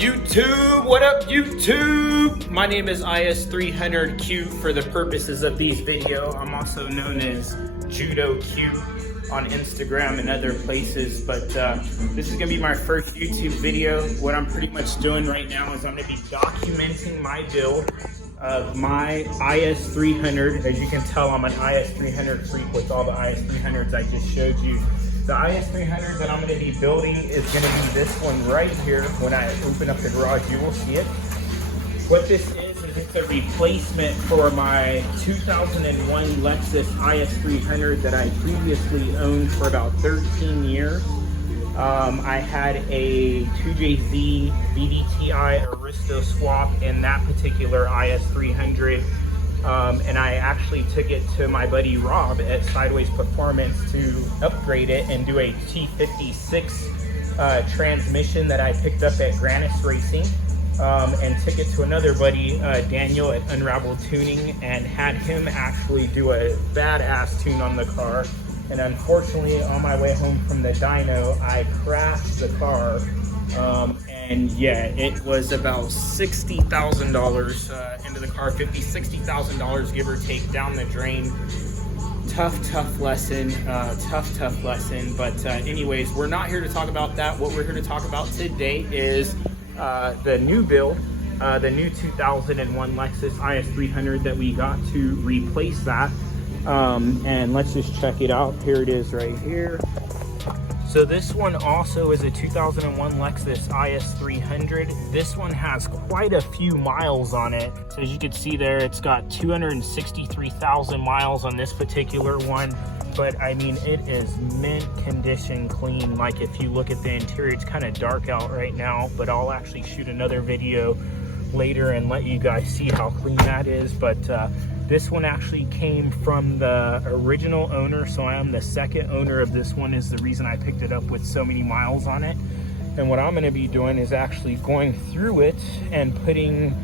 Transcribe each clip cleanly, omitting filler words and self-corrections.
YouTube? What up, YouTube? My name is IS300Q for the purposes of these video. I'm also known as Judo Q on Instagram and other places, but this is gonna be my first YouTube video. What I'm pretty much doing right now is I'm gonna be documenting my build of my IS300. As you can tell, I'm an IS300 freak with all the IS300s I just showed you. The IS300 that I'm going to be building is going to be this one right here. When I open up the garage, you will see it. What this is it's a replacement for my 2001 Lexus IS300 that I previously owned for about 13 years. I had a 2JZ VDTI Aristo swap in that particular IS300. And I actually took it to my buddy Rob at Sideways Performance to upgrade it and do a T56 transmission that I picked up at Grannis Racing, and took it to another buddy, Daniel at Unraveled Tuning, and had him actually do a badass tune on the car. And unfortunately, on my way home from the dyno, I crashed the car. And yeah, it was about $60,000 into the car, $50,000-$60,000 give or take down the drain. Tough lesson, tough lesson. But anyways, we're not here to talk about that. What we're here to talk about today is the new build, the new 2001 Lexus IS300 that we got to replace that. And let's just check it out. Here it is right here. So this one also is a 2001 Lexus IS300. This one has quite a few miles on it. So as you can see there, it's got 263,000 miles on this particular one. But I mean, it is mint condition clean. Like if you look at the interior, it's kind of dark out right now, but I'll actually shoot another video later and let you guys see how clean that is. But this one actually came from the original owner, so I am the second owner of this one, is the reason I picked it up with so many miles on it. And what I'm going to be doing is actually going through it and putting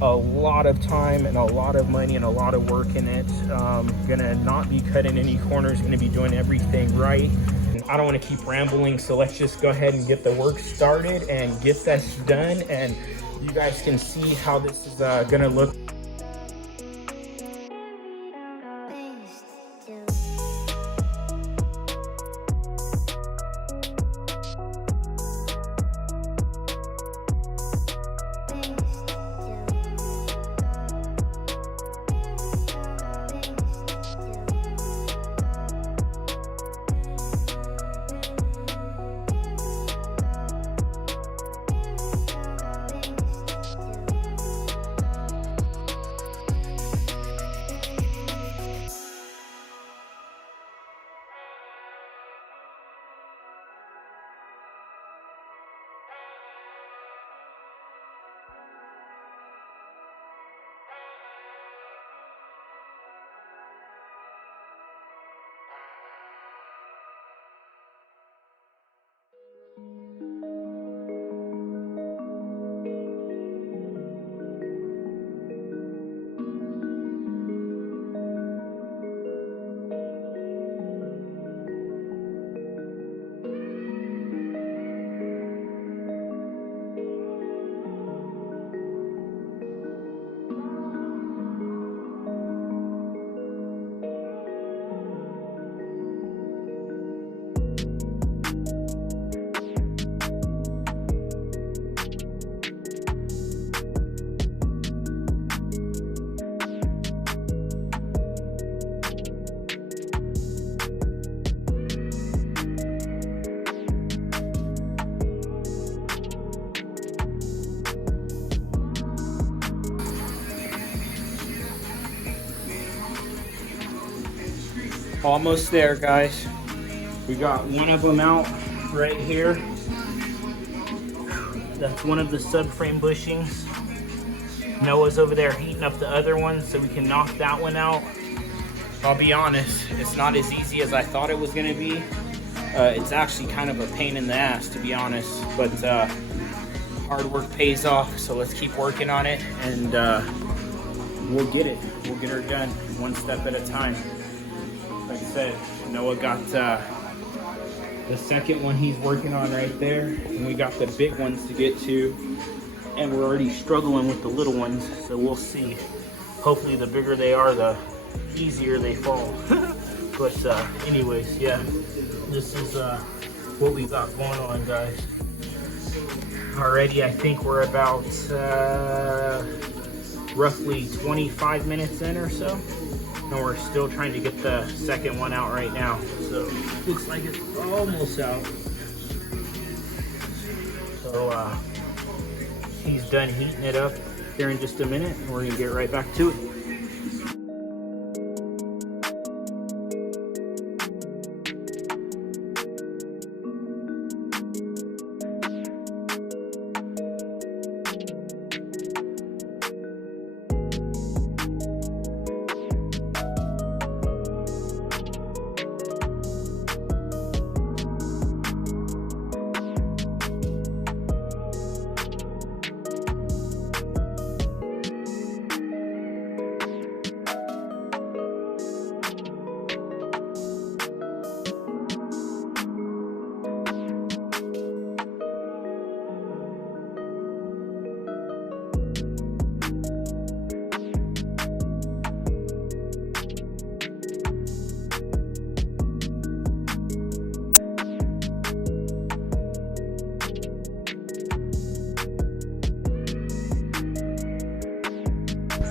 a lot of time and a lot of money and a lot of work in it. Gonna not be cutting any corners, gonna be doing everything right. And I don't want to keep rambling, so let's just go ahead and get the work started and get this done, and you guys can see how this is gonna look. Almost there, guys. We got one of them out right here. That's one of the subframe bushings. Noah's over there heating up the other one so we can knock that one out. I'll be honest, it's not as easy as I thought it was gonna be. It's actually kind of a pain in the ass, to be honest, but hard work pays off, so let's keep working on it, and we'll get it. We'll get her done one step at a time. Like I said, Noah got the second one he's working on right there, and we got the big ones to get to. and we're already struggling with the little ones, so we'll see. Hopefully the bigger they are, the easier they fall. But anyways, yeah, this is what we got going on, guys. Already, I think we're about roughly 25 minutes in or so, and we're still trying to get the second one out right now. So looks like it's almost out. So he's done heating it up here in just a minute, and we're gonna get right back to it.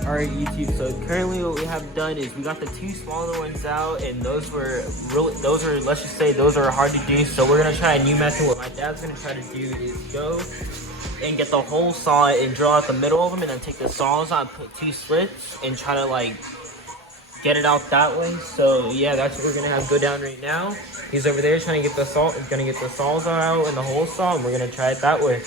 Alright YouTube, so currently what we have done is we got the two smaller ones out, and those are, let's just say those are hard to do. So we're gonna try a new method. What my dad's gonna try to do is go and get the whole saw and drill out the middle of them, and then take the saws out, put two slits, and try to like get it out that way. So yeah, that's what we're gonna have go down right now. He's over there trying to get the saw, gonna get the saws out and the whole saw, and we're gonna try it that way.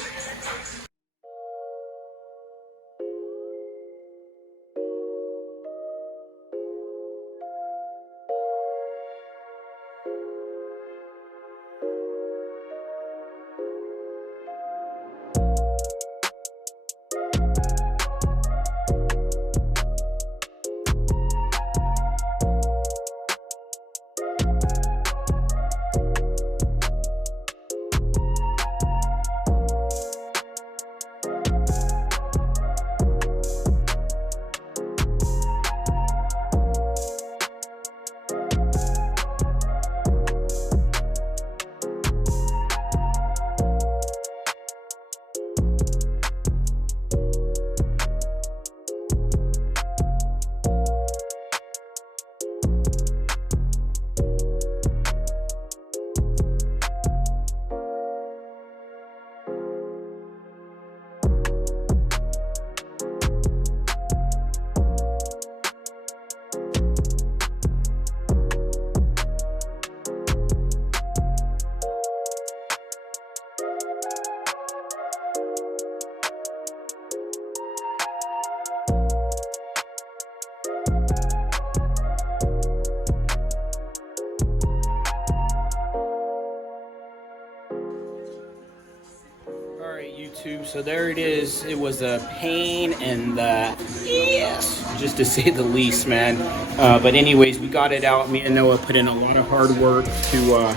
YouTube, so there it is. It was a pain in the yes, just to say the least, man. But anyways, we got it out. Me and Noah put in a lot of hard work to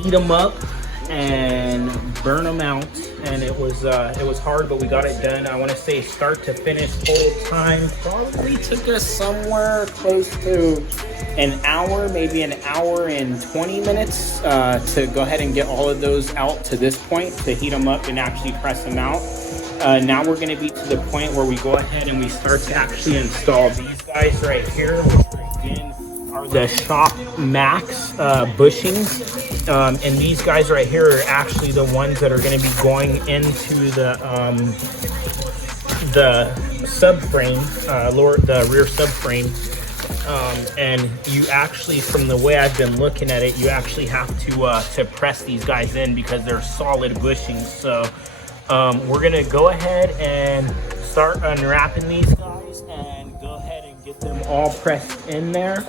heat them up and burn them out, and it was hard, but we got it done. I want to say start to finish whole time probably took us somewhere close to an hour, maybe an hour and 20 minutes to go ahead and get all of those out to this point, to heat them up and actually press them out. Now we're going to be to the point where we go ahead and we start to actually install these guys right here, which again are the Shop Max bushings. And these guys right here are actually the ones that are going to be going into the subframe, the rear subframe. And you actually, from the way I've been looking at it, you actually have to press these guys in because they're solid bushings. So we're gonna go ahead and start unwrapping these guys and go ahead and get them all pressed in there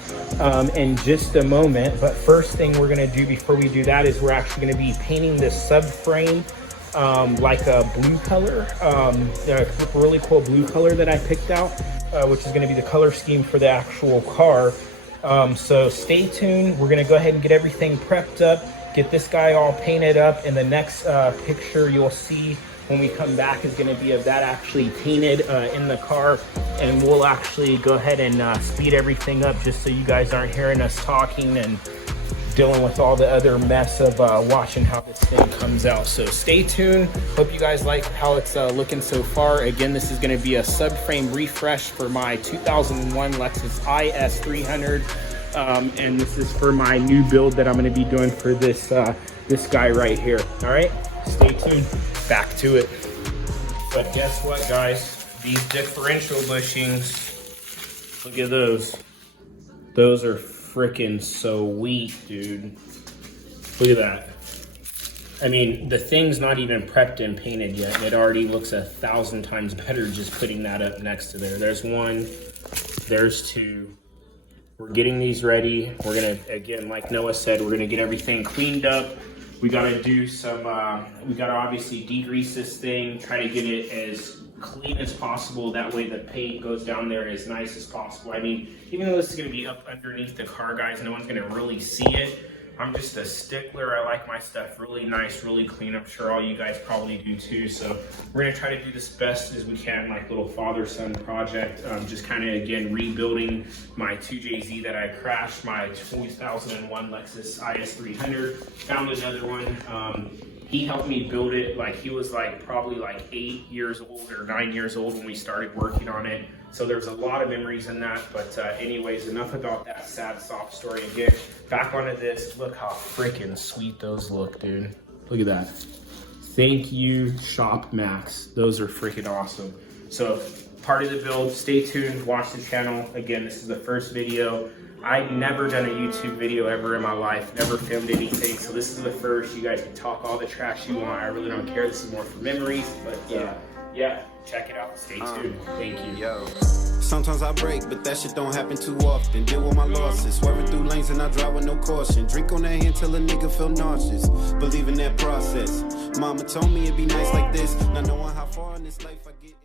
in just a moment. But first thing we're gonna do before we do that is we're actually gonna be painting this subframe like a blue color, a really cool blue color that I picked out, which is going to be the color scheme for the actual car. So stay tuned. We're going to go ahead and get everything prepped up, get this guy all painted up. In the next picture, you'll see when we come back is going to be of that actually painted in the car, and we'll actually go ahead and speed everything up just so you guys aren't hearing us talking and dealing with all the other mess of watching how this thing comes out. So stay tuned. Hope you guys like how it's looking so far. Again, this is going to be a subframe refresh for my 2001 Lexus IS 300, and this is for my new build that I'm going to be doing for this this guy right here. All right, stay tuned. Back to it. But guess what, guys? These differential bushings, look at those. Those are freaking sweet, dude. Look at that. I mean, the thing's not even prepped and painted yet, and it already looks 1,000 times better just putting that up next to there. There's one, there's two. We're getting these ready. We're gonna, again, like Noah said, we're gonna get everything cleaned up. We gotta do some, we gotta obviously degrease this thing, try to get it as clean as possible. That way the paint goes down there as nice as possible. I mean, even though this is gonna be up underneath the car, guys, no one's gonna really see it. I'm just a stickler. I like my stuff really nice, really clean. I'm sure all you guys probably do too. So we're gonna try to do this best as we can, like little father-son project. Just kind of, again, rebuilding my 2JZ that I crashed, my 2001 Lexus IS 300. Found another one. He helped me build it. Like, he was like probably like 8 years old or 9 years old when we started working on it. So there's a lot of memories in that. But anyways, enough about that sad, soft story. Again, back onto this. Look how freaking sweet those look, dude. Look at that. Thank you, Shop Max. Those are freaking awesome. So part of the build, stay tuned, watch the channel. Again, this is the first video. I've never done a YouTube video ever in my life, never filmed anything, so this is the first. You guys can talk all the trash you want. I really don't care. This is more for memories, but yeah, check it out. Stay tuned. Thank you. Yo. Sometimes I break, but that shit don't happen too often. Deal with my losses, swerving through lanes and I drive with no caution. Drink on that hand till a nigga feel nauseous. Believe in that process. Mama told me it'd be nice like this. Not knowing how far in this life I get.